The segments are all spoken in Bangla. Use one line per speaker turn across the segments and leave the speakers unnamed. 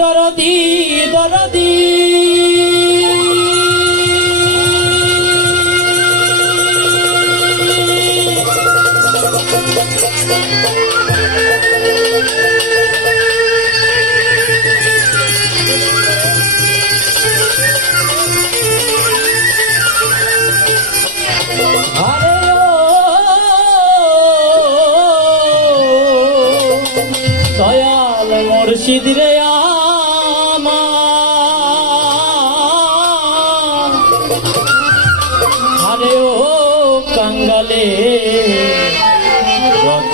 দরদি দরদি। দয়াল মুর্শিদ রে আমার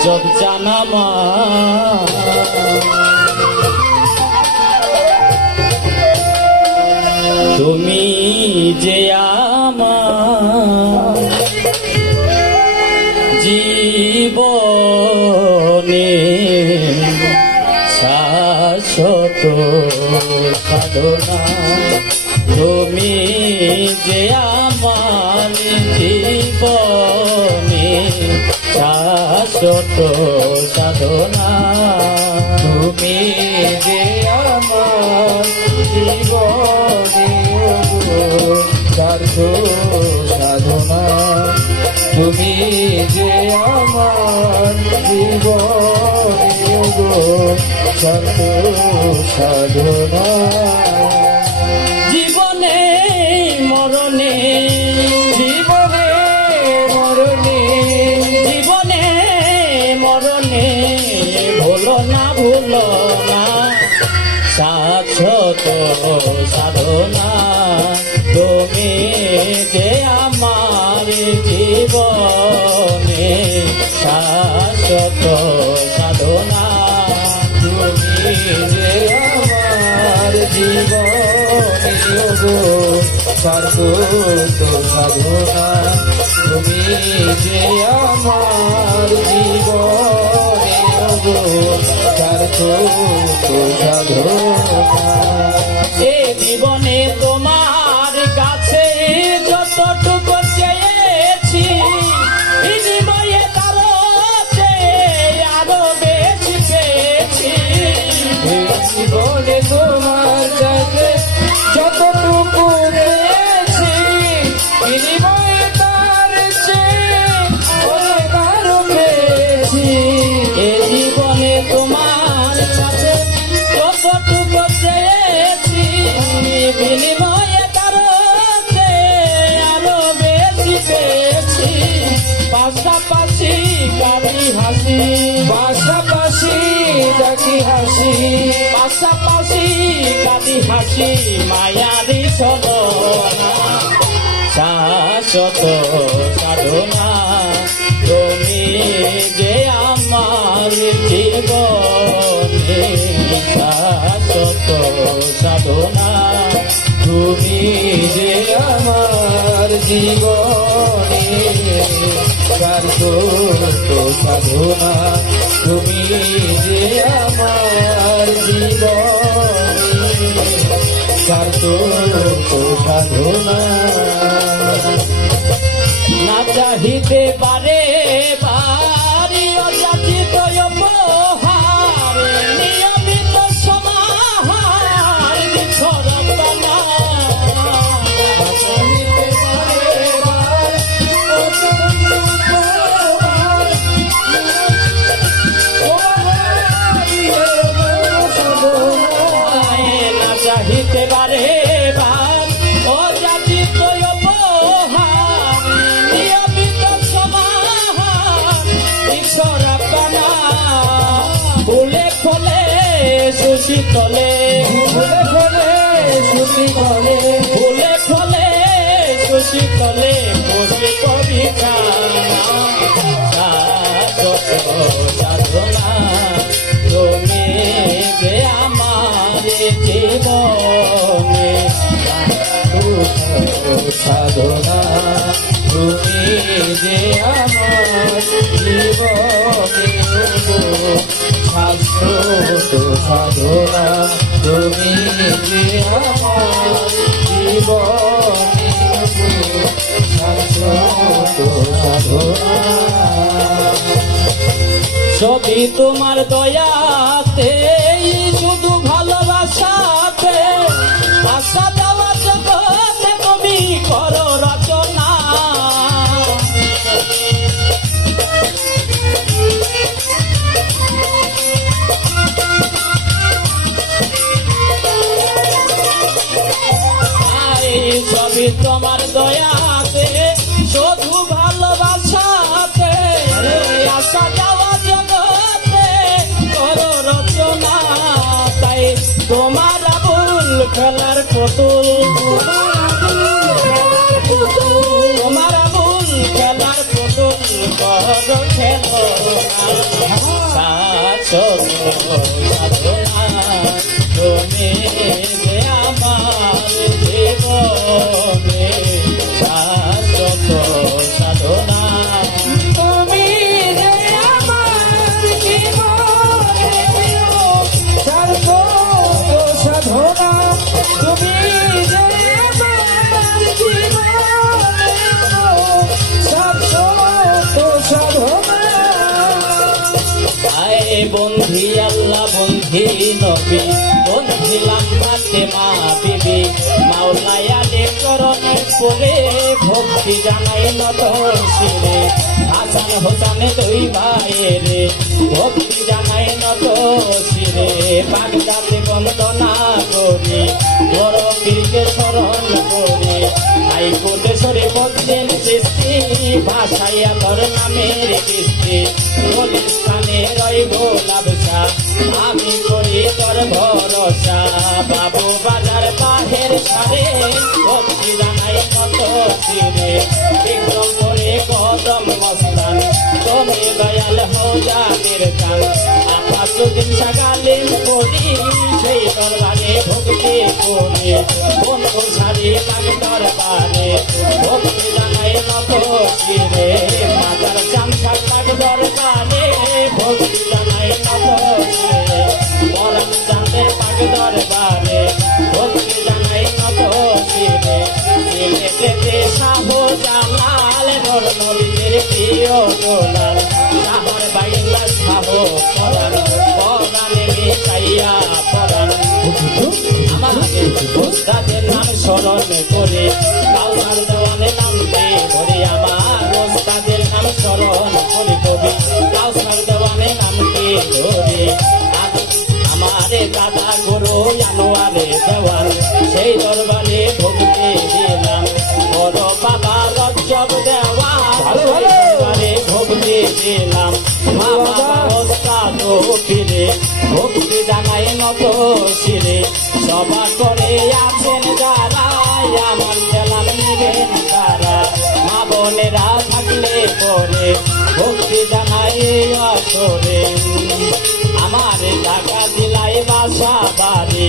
রজব জানামা তুমি যে আমার জীবনে শাশ্বত সাধনা। তুমি যে আমার শাশ্বত সাধনা। তুমি যে আমার সাধনা। তুমি যে আমার সাধনা। জীবনে মরণে ভুলো না। শাশ্বত সাধনা। তুমি যে আমার জীবনে শাশ্বত সাধনা, তুমি যে আমার জীবনে শাশ্বত সাধনা, তুমি যে আমার জীবনে গো জীবনে বিনিময়ে পাশাপাশি হাসি। হাসি। পাশাপাশি কারি হাসি সাধনা তুমি যে আমার জীবনে জীবনে শাশ্বত সাধনা তুমি যে আমার জীবনে শাশ্বত সাধনা। না চাহিতে পারে সুশি তলে ফুলে ফলে সুশি তলে ফুলে ফলে সুশি তলে বসে পরিচালনা সাধনা তুমি যে আমার জীবনে সাধনা তুমি যে সাধনা তুমি সবই তোমার দয়াতে শুধু ভালোবাসা পুতুল তোমার আবুল খেলার পুতুল করো খেলো বন্ধি নবী বন্ধি লাম্বাতে মা বিবি, মাওলায়া রে করণে পরে ভক্তি জানাই নত শিরে হাসান হোসানে দুই ভাইরে ভক্তি জানাই নত শিরে বাগদাতে বন্দনা করি বড় পীরকে স্মরণ করি আই কোটেশ্বরে বলছেন সৃষ্টি ভাষাইয়া তোর নামের কিস্তি স্থানে রইব লাভসা সারে ভক্তি জানাই কত চিরে বিক্রম করে কদম মস্তান তুমি দয়াল হও জানের চান। আপাসুদ্দিন সাগালিম করি সেই দরবারে ভক্তি করি। বন্ধু মাতার চামচা লাগ দরবারে সেই দরবারে ভক্তি দিলাম বড় বাবা রজ্জব দেওয়া
ভালো।
দরবারে ভক্তি দিলাম মা বাবা ওস্তাদ ফিরে ভক্তি জানাই মত শিরে। সভা করে আছেন যারা আমার খেলাম নিবেন তারা। মা বোনেরা থাকলে পরে ভক্তি জানাই আসরে। আমার টাকা দিলাই বাসা বাড়ি।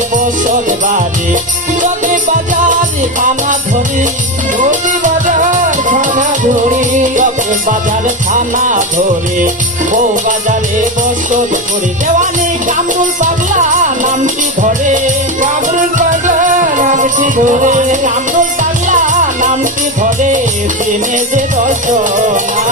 বাজারে বাড়ি। যদি বাজারে খানা ধরি
নদী বাজার খানা ধরি
যখন বাজার থানা ধরে বউ বাজারে বসত করি। দেওয়ানি কামরুল পাগলা নামটি ধরে।
কাবরুল বাজার নামটি ধরে।
ধরে কামরুল পাগলা নামটি ধরে। দিনে যে রচনা